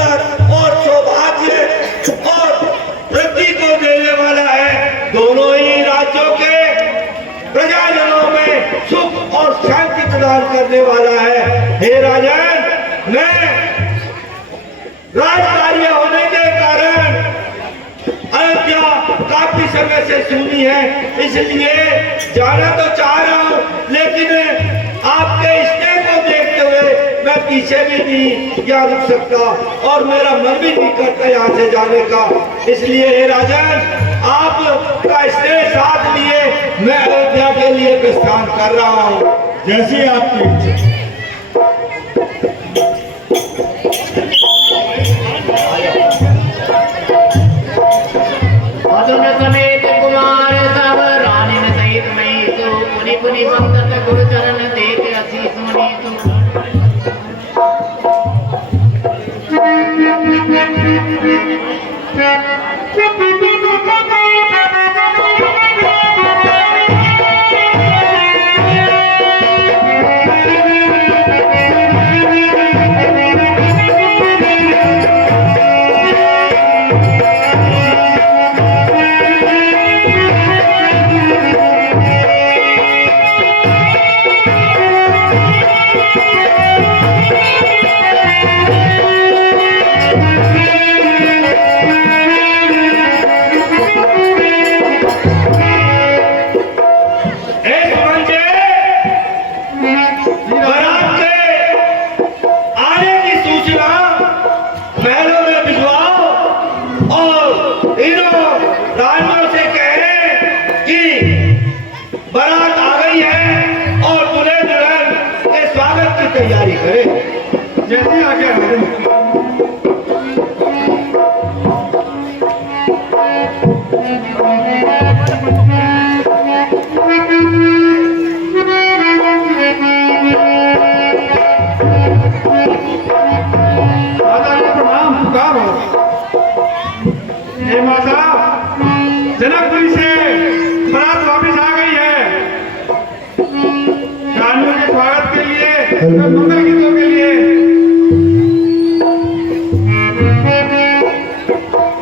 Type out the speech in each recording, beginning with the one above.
सुंदर और सौभाग्य और वृद्धि को देने वाला है। दोनों ही राज्यों के प्रजाजनों में सुख और शांति प्रदान करने वाला है। हे राजन, मैं राजकार्य होने के कारण अयोध्या काफी समय से सुनी है, इसलिए जाना तो चाह रहा हूँ, लेकिन आपके स्नेह को देखते हुए मैं पीछे भी नहीं क्या रुक सकता और मेरा मन भी नहीं करता यहाँ से जाने का। इसलिए हे राजन, आपका स्नेह साथ लिए मैं अयोध्या के लिए प्रस्थान कर रहा हूँ। जैसी आपकी इच्छा। समेत कुमार सब रानी सहित मई सो पुनि पुनि वंदत गुरु चरण देख असीस मुनि सो। तैयारी करें। जैसे आगे माता जनकपुरी से बारात वापिस आ गई है। रानियों के स्वागत के लिए, मंगल गीतों के लिए,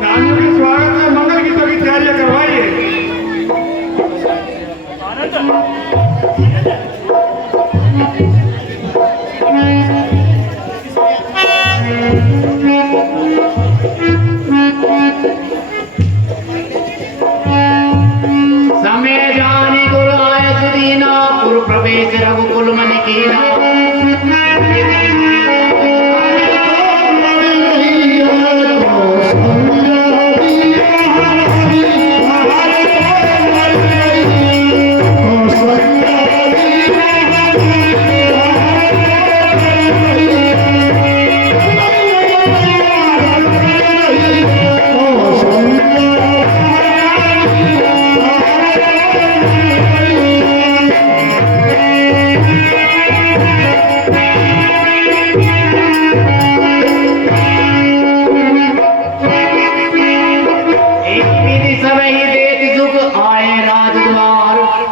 रानियों के स्वागत में मंगल गीतों की तैयारियां करवाइए। समय जाने गुरु आय सुदीना पुर प्रवेश रघुकुल मन कीना।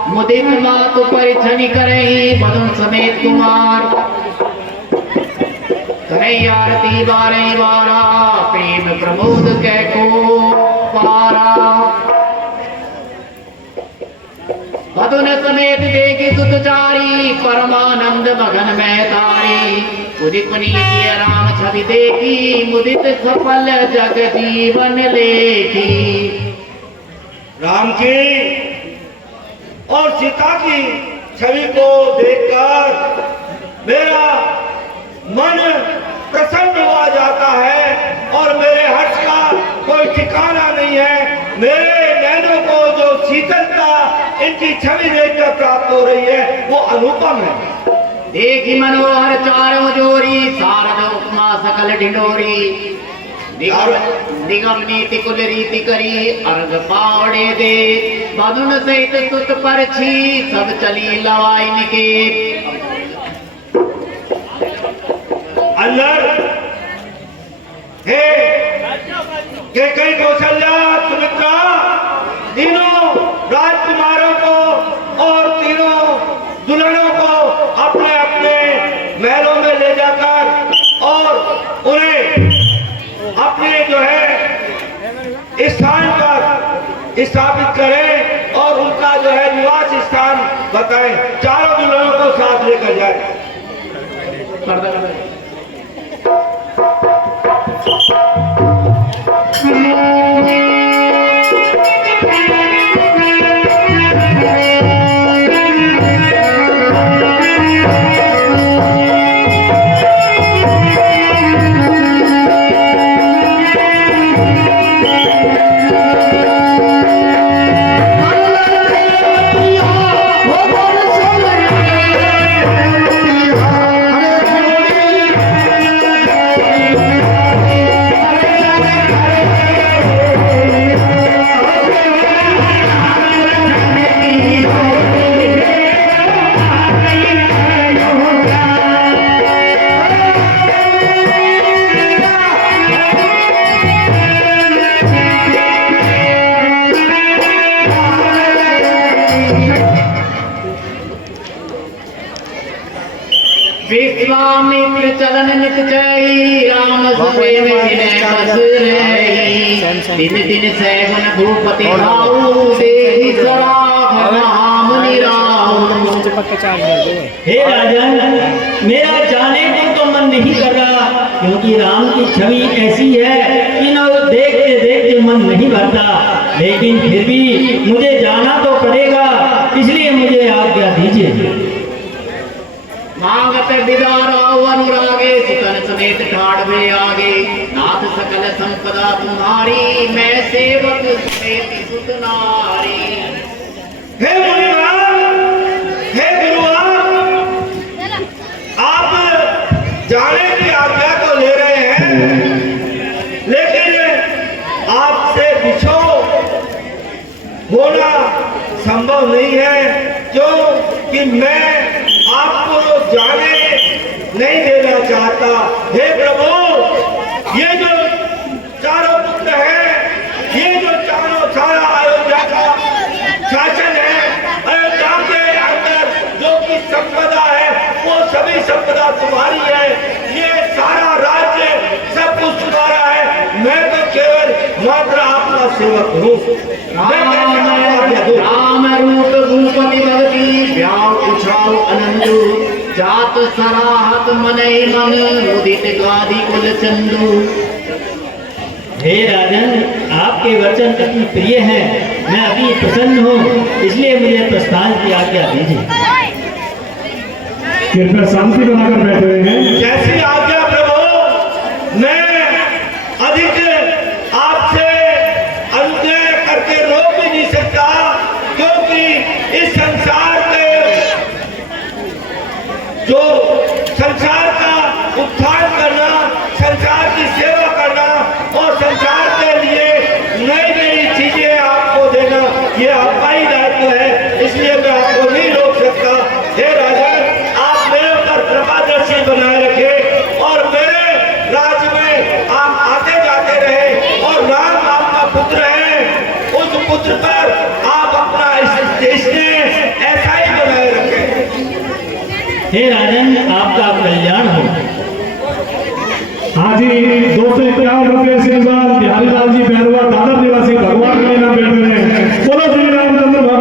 मुदित मातु परिछनि करहि मधुन समेत कुमार। करहि आरती बारह बारा प्रेम प्रमोद कैको पारा। मधुन समेत देखि सुतचारी परमानंद मगन में तारी। उदित नीति राम छवि देखी मुदित सफल जग जीवन लेखी। राम की और सीता की छवि को देखकर मेरा मन प्रसन्न हुआ जाता है और मेरे हर्ष का कोई ठिकाना नहीं है। मेरे नैनों को जो शीतलता इनकी छवि देखकर प्राप्त हो रही है वो अनुपम है। देखी मनोहर चारों जोरी शारद उपमा सकल ढिंडोरी। निगम नीति कुल रीति करी अर्घ पावड़े दे। मधुन सहित सुत परछी सब चली लवाई निकेत। अंदर हे कई कौशल्या सुमित्रा तीनों राजकुमारों को और तीनों दुल्हनों को अपने अपने महलों में ले जाकर और उन्हें अपने जो है स्थान पर स्थापित करें और उनका जो है निवास स्थान बताएं। चारों दुल्हनों को साथ लेकर जाए। विश्वामित्र चलन नित चई राम सुरे में विनय बस रही दिन दिन सैगुन भूपति भाऊ देहि सराग महामुनि राव। हे राजन, मेरा जाने को तो मन नहीं कर रहा, क्योंकि राम की छवि ऐसी है कि न देखते देखते मन नहीं भरता, लेकिन फिर भी मुझे जाना तो पड़ेगा, इसलिए मुझे आज्ञा दीजिए। मांगत बिदाराओ अनुरागे सुतन समेत ठाड़वे आगे नाथ सकल संपदा तुम्हारी मैं सेवक समेत सुत नारी। हे मुनिवर, हे गुरुवर, आप जाने की आज्ञा तो ले रहे हैं, लेकिन आपसे बिछो होना संभव नहीं है, क्योंकि मैं आपको जाने नहीं देना चाहता। हे प्रभु, ये जो चारों पुत्र हैं, ये जो चारों सारा अयोध्या का शासन है, अयोध्या के अंदर जो की संपदा है वो सभी संपदा तुम्हारी है, ये सारा राज्य सब कुछ तुम्हारा है, मैं तो केवल मात्र आपका सेवक हूँ। राम रूप भूपति भगति व्याव उछाव अनंदु जात सराहत मनई मन उदित गादी कुल चंदू। हे राजन, आपके वचन अति प्रिय हैं, मैं अभी प्रसन्न हूँ, इसलिए मुझे प्रस्थान की आज्ञा दीजिए। कृपया शांति बनाकर बैठे हुए हैं। जैसी आज्ञा प्रभु, मैं अधिक आपसे अनुग्रह करके रोक भी नहीं सकता, क्योंकि इस संसार के जो संसार का उत्थान करना, संसार की सेवा करना और संसार के लिए नई नई चीजें आपको देना, ये आपका ही दायित्व है, इसलिए मैं आपको नहीं रोक सकता। हे राजा, आप मेरे ऊपर कृपादर्शी बनाए रखे और मेरे राज्य में आप आते जाते रहे, और राम आपका पुत्र है, उस पुत्र पर आप अपना स्नेह ऐसा ही बनाए रखें। हे राजन, आपका कल्याण हो। हाँ जी, 251 रुपये से बिहारी लाल जी बैरवा दादर